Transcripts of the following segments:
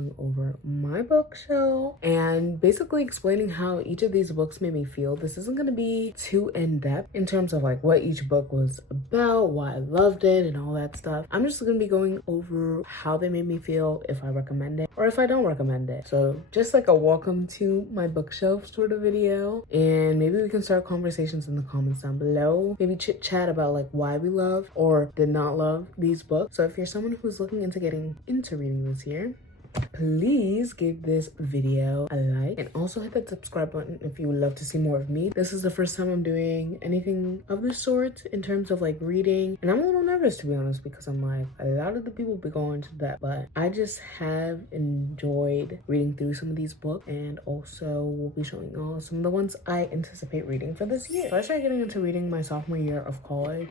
going over my bookshelf and basically explaining how each of these books made me feel. This isn't going to be too in-depth in terms of like what each book was about, why I loved it, and all that stuff. I'm just going to be going over how they made me feel, if I recommend it or if I don't recommend it. So just like a welcome to my bookshelf sort of video, and maybe we can start conversations in the comments down below. Maybe chit chat about like why we love or did not love these books. So if you're someone who's looking into getting into reading this year, please give this video a like and also hit that subscribe button if you would love to see more of me. This is the first time I'm doing anything of this sort in terms of like reading, and I'm a little nervous to be honest, because I'm like, a lot of the people be going to that, but I just have enjoyed reading through some of these books, and also we'll be showing y'all some of the ones I anticipate reading for this year. So I started getting into reading my sophomore year of college,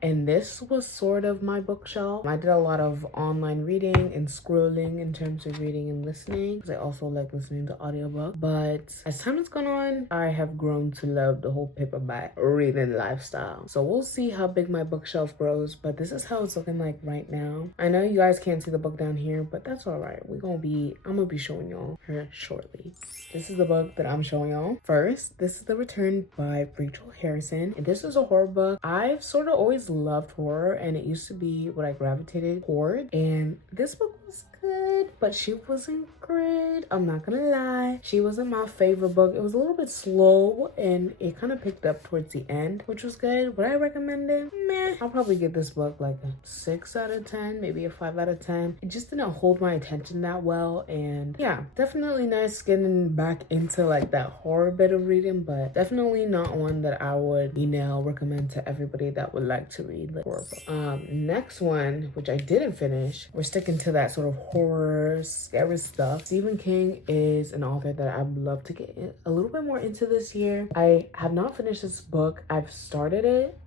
and this was sort of my bookshelf. I did a lot of online reading and scrolling in terms of reading and listening, because I also like listening to audiobooks. But as time has gone on, I have grown to love the whole paperback reading lifestyle. So we'll see how big my bookshelf grows, but this is how it's looking like right now. I know you guys can't see the book down here, but that's all right. I'm gonna be showing y'all her shortly. This is the book that I'm showing y'all. First, this is The Return by Rachel Harrison, and this is a horror book. I've sort of always loved horror, and it used to be what I gravitated toward, and this book was good, but she wasn't great. I'm not gonna lie, she wasn't my favorite book. It was a little bit slow, and it kind of picked up towards the end, which was good. Would I recommend it? Meh. I'll probably give this book like a 6 out of 10, maybe a 5 out of 10. It just didn't hold my attention that well, and yeah, definitely nice getting back into like that horror bit of reading, but definitely not one that I would, recommend to everybody that would like to read like horror book. Next one, which I didn't finish, we're sticking to that sort of horror, scary stuff. Stephen King is an author that I'd love to get a little bit more into this year. I have not finished this book. I've started it,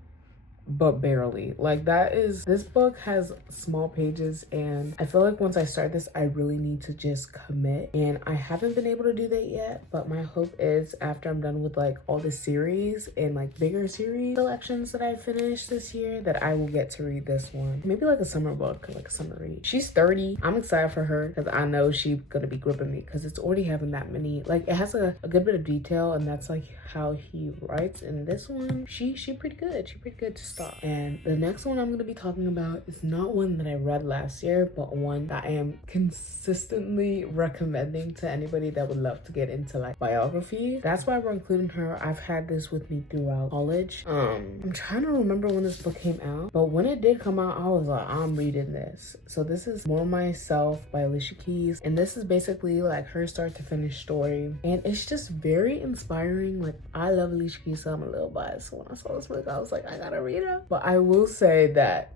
but barely. Like, this book has small pages, and I feel like once I start this, I really need to just commit, and I haven't been able to do that yet. But my hope is after I'm done with like all the series and like bigger series selections that I finished this year, that I will get to read this one. Maybe like a summer book, like a summer read. She's 30. I'm excited for her because I know she's gonna be gripping me, because it's already having that many, like, it has a good bit of detail, and that's like how he writes. And this one, she pretty good. She pretty good to start. And the next one I'm going to be talking about is not one that I read last year, but one that I am consistently recommending to anybody that would love to get into like biography. That's why we're including her. I've had this with me throughout college. I'm trying to remember when this book came out, but when it did come out, I was like, I'm reading this. So this is More Myself by Alicia Keys, and this is basically like her start to finish story, and it's just very inspiring. Like, I love Alicia Keys, so I'm a little biased. So when I saw this book, I was like, I gotta read it. But I will say that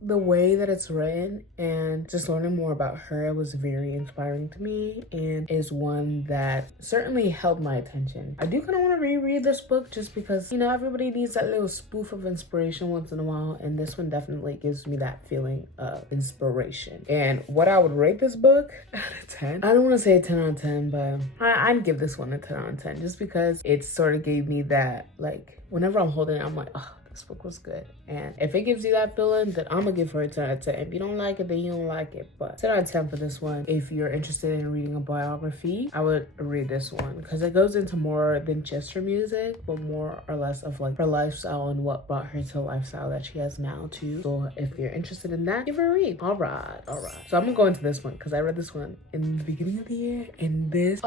the way that it's written and just learning more about her was very inspiring to me, and is one that certainly held my attention. I do kind of want to reread this book just because, everybody needs that little spoof of inspiration once in a while, and this one definitely gives me that feeling of inspiration. And what I would rate this book out of 10, I don't want to say a 10 out of 10, but I'd give this one a 10 out of 10 just because it sort of gave me that, like, whenever I'm holding it, I'm like, oh, this book was good. And if it gives you that feeling, then I'm gonna give her a 10 out of 10. If you don't like it, then you don't like it. But 10 out of 10 for this one. If you're interested in reading a biography, I would read this one, because it goes into more than just her music, but more or less of like her lifestyle and what brought her to the lifestyle that she has now too. So if you're interested in that, give her a read. All right. So I'm gonna go into this one because I read this one in the beginning of the year, and this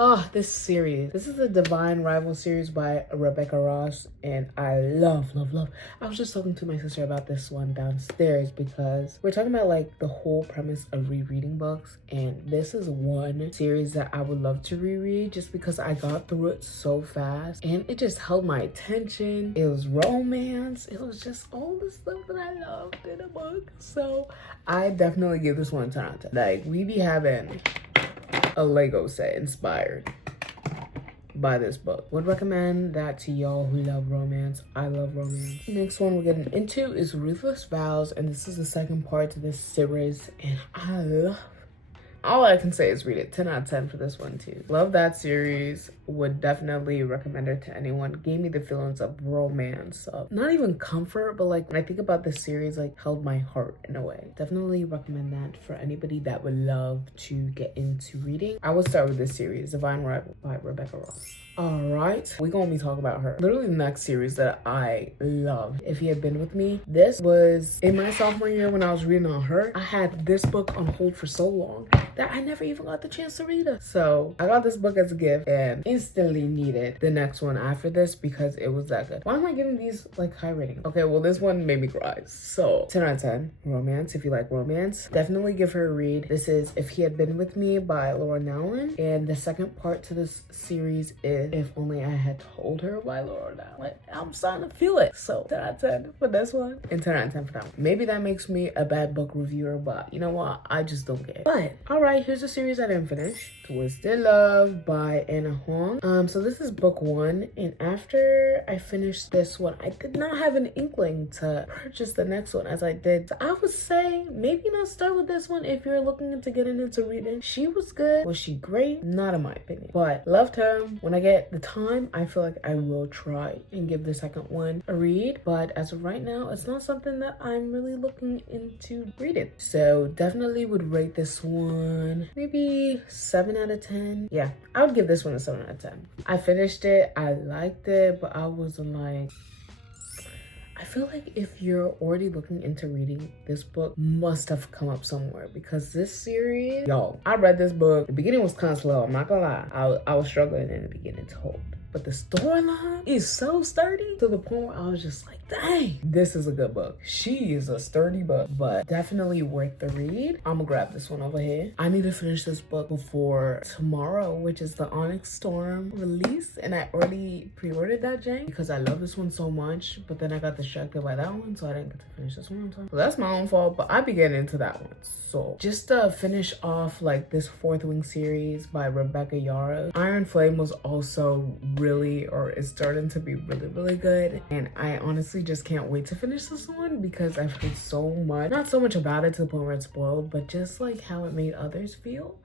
series. This is the Divine Rival series by Rebecca Ross, and I love. I was just talking to my sister about this one downstairs, because we're talking about like the whole premise of rereading books, and this is one series that I would love to reread just because I got through it so fast, and it just held my attention. It was romance. It was just all the stuff that I loved in a book. So I definitely give this one a 10 out of 10. Like, we be having a Lego set inspired by this book. Would recommend that to y'all who love romance. I love romance. Next one we're getting into is Ruthless Vows, and this is the second part to this series, and I love All I can say is read it. 10 out of 10 for this one too. Love that series. Would definitely recommend it to anyone. Gave me the feelings of romance, of not even comfort, but like when I think about this series, like held my heart in a way. Definitely recommend that for anybody that would love to get into reading. I will start with this series, Divine Rival by Rebecca Ross. All right, we're gonna be talking about her. Literally the next series that I love, If He Had Been With Me. This was in my sophomore year when I was reading on her. I had this book on hold for so long that I never even got the chance to read it. So I got this book as a gift and instantly needed the next one after this because it was that good. Why am I giving these like high ratings? Okay, well this one made me cry. So 10 out of 10, romance. If you like romance, definitely give her a read. This is If He Had Been With Me by Laura Nowlin. And the second part to this series is If Only I Had Told Her by Laura Nowlin. I'm starting to feel it. So 10 out of 10 for this one and 10 out of 10 for that one. Maybe that makes me a bad book reviewer, but you know what? I just don't care. But all right, here's a series I didn't finish. Twisted Love by Anna Huang. So this is book 1, and after I finished this one, I did not have an inkling to purchase the next one as I did. So I would say maybe not start with this one if you're looking into getting into reading. She was good. Was she great? Not in my opinion, but loved her. When I get the time, I feel like I will try and give the second one a read, but as of right now, it's not something that I'm really looking into reading. So definitely would rate this one maybe 7 out of 10. Yeah, I would give this one a 7 out of 10. I finished it, I liked it, but I wasn't like, I feel like if you're already looking into reading, this book must have come up somewhere because this series, yo, I read this book. The beginning was kind of slow, I'm not gonna lie. I was struggling in the beginning to hold. But the storyline is so sturdy to the point where I was just like, dang, this is a good book. She is a sturdy book, but definitely worth the read. I'm gonna grab this one over here. I need to finish this book before tomorrow, which is the Onyx Storm release. And I already pre-ordered that jank because I love this one so much, but then I got distracted by that one, so I didn't get to finish this one on time. So that's my own fault, but I'll be getting into that one. So just to finish off like this Fourth Wing series by Rebecca Yara, Iron Flame was also really, or is starting to be really good, and I honestly just can't wait to finish this one because I've heard so much, not so much about it to the point where it's spoiled, but just like how it made others feel.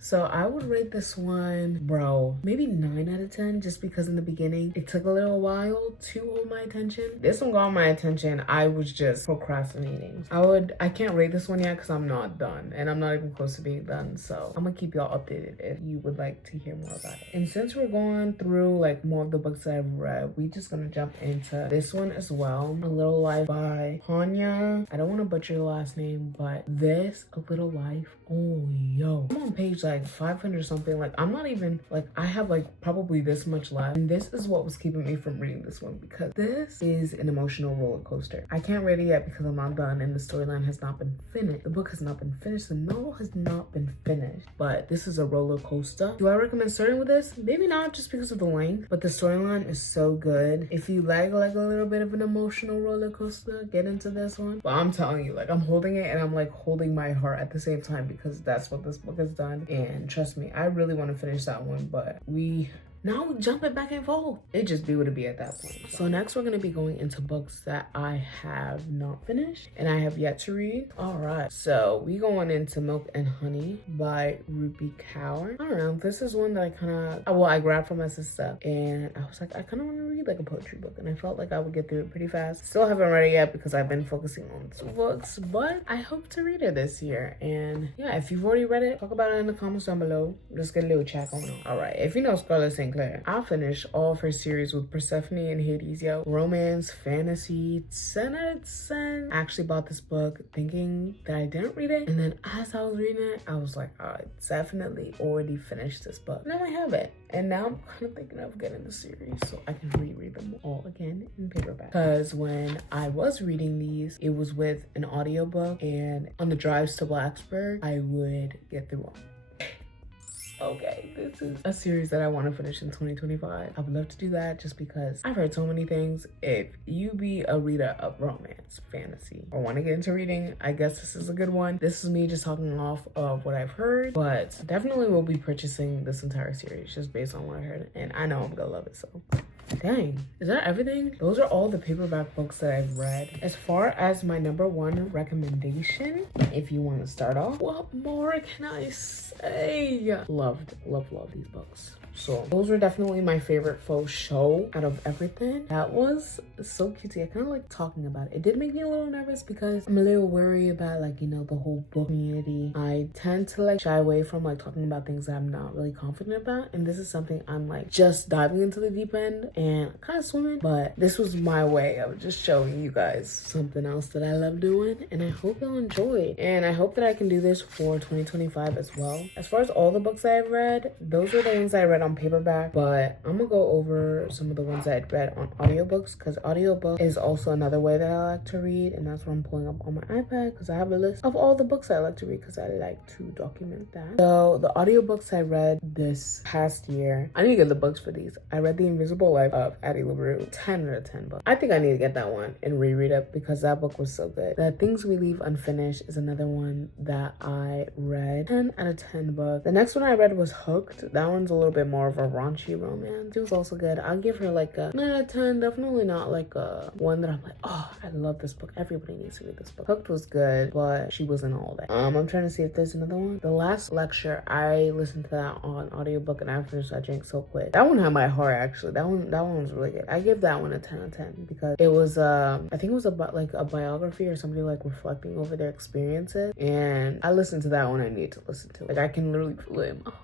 So I would rate this one, bro, maybe 9 out of 10, just because in the beginning, it took a little while to hold my attention. This one got my attention. I was just procrastinating. I can't rate this one yet because I'm not done, and I'm not even close to being done. So I'm gonna keep y'all updated if you would like to hear more about it. And since we're going through like more of the books that I've read, we just gonna jump into this one as well. A Little Life by Hanya. I don't want to butcher the last name, but this, A Little Life, oh yo, I'm on page like 500 something. Like I'm not even like, I have like probably this much left, and this is what was keeping me from reading this one because this is an emotional roller coaster. I can't read it yet because I'm not done and the storyline has not been finished. The book has not been finished. The novel has not been finished, but this is a roller coaster. Do I recommend starting with this? Maybe not, just because of the length, but the storyline is so good. If you like a little bit of an emotional roller coaster, get into this one. But I'm telling you, like I'm holding it and I'm like holding my heart at the same time because that's what this book has done. And trust me, I really want to finish that one, but now we jump it back and forth. It just be what it be at that point. So next we're gonna be going into books that I have not finished and I have yet to read. All right, so we going into Milk and Honey by Ruby Kaur. I don't know, this is one that I grabbed from my sister and I was like, I kind of want to read like a poetry book, and I felt like I would get through it pretty fast. Still haven't read it yet because I've been focusing on 2 books, but I hope to read it this year. And yeah, if you've already read it, talk about it in the comments down below. Let's get a little chat going on. All right, if you know Scarlett St. Clair, I'll finish all of her series with Persephone and Hades. Yo, romance, fantasy, 10 out of 10. I actually bought this book thinking that I didn't read it, and then as I was reading it, I was like, I definitely already finished this book. Now I have it, and now I'm kind of thinking of getting the series so I can reread them all again in paperback. Because when I was reading these, it was with an audiobook, and on the drives to Blacksburg, I would get through them. Okay, this is a series that I want to finish in 2025. I would love to do that just because I've heard so many things. If you be a reader of romance, fantasy, or want to get into reading, I guess this is a good one. This is me just talking off of what I've heard, but definitely will be purchasing this entire series just based on what I heard, and I know I'm gonna love it. So Dang, is that everything? Those are all the paperback books that I've read. As far as my #1 recommendation, if you want to start off, what more can I say? Love these books. So those were definitely my favorite faux show out of everything. That was so cutesy. I kind of like talking about it. It did make me a little nervous because I'm a little worried about like, you know, the whole book community. I tend to like shy away from like talking about things that I'm not really confident about. And this is something I'm like just diving into the deep end and kind of swimming. But this was my way of just showing you guys something else that I love doing. And I hope you'll enjoy. And I hope that I can do this for 2025 as well. As far as all the books I've read, those were the ones I read on paperback, but I'm gonna go over some of the ones I read on audiobooks, because audiobook is also another way that I like to read, and that's what I'm pulling up on my iPad, because I have a list of all the books I like to read, because I like to document that. So the audiobooks I read this past year, I need to get the books for these. I read The Invisible Life of Addie LaRue, 10 out of 10 books. I think I need to get that one and reread it because that book was so good. The Things We Leave Unfinished is another one that I read, 10 out of 10 book. The next one I read was Hooked. That one's a little bit more of a raunchy romance. It was also good. I'll give her like a 9 out of 10. Definitely not like a one that I'm like, oh, I love this book. Everybody needs to read this book. Hooked was good, but she wasn't all that. I'm trying to see if there's another one. The Last Lecture, I listened to that on audiobook, and after I drank so quick. That one had my heart actually. That one was really good. I give that one a 10 out of 10 because it was I think it was about like a biography or somebody like reflecting over their experiences, and I listened to that one. I need to listen to it. Like I can literally feel it in my heart.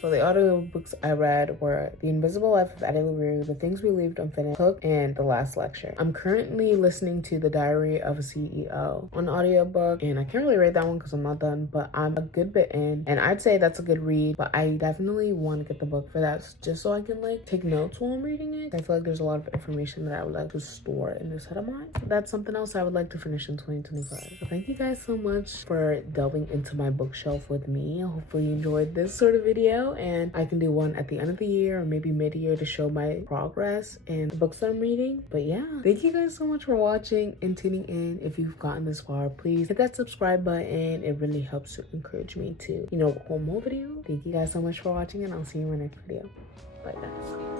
So the audiobooks I read were The Invisible Life of Addie LaRue, The Things We Leave Unfinished, Hook, and The Last Lecture. I'm currently listening to The Diary of a CEO on audiobook, and I can't really rate that one because I'm not done, but I'm a good bit in, and I'd say that's a good read, but I definitely want to get the book for that just so I can like take notes while I'm reading it. I feel like there's a lot of information that I would like to store in this head of mine. That's something else I would like to finish in 2025. So thank you guys so much for delving into my bookshelf with me. Hopefully you enjoyed this sort of video, and I can do one at the end of the year or maybe mid-year to show my progress and the books that I'm reading. But yeah, thank you guys so much for watching and tuning in. If you've gotten this far, please hit that subscribe button. It really helps to encourage me to, you know, record more videos. Thank you guys so much for watching, and I'll see you in my next video. Bye guys.